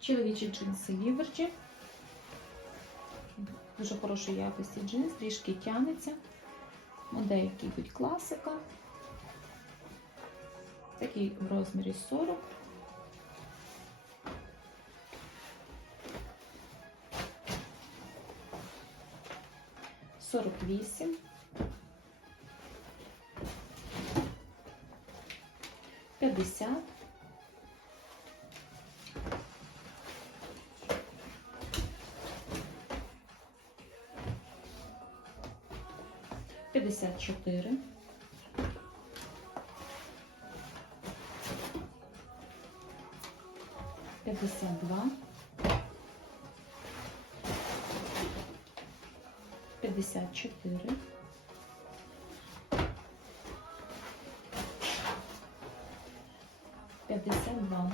Чоловічі джинси Ліверджі. Дуже хорошої якості джинс, трішки тянеться. Модельки йдуть класика. Такий в розмірі 40. Сорок вісім. П'ятдесят. П'ятдесят чотири. П'ятдесят два. П'ятдесят чотири. П'ятдесят два.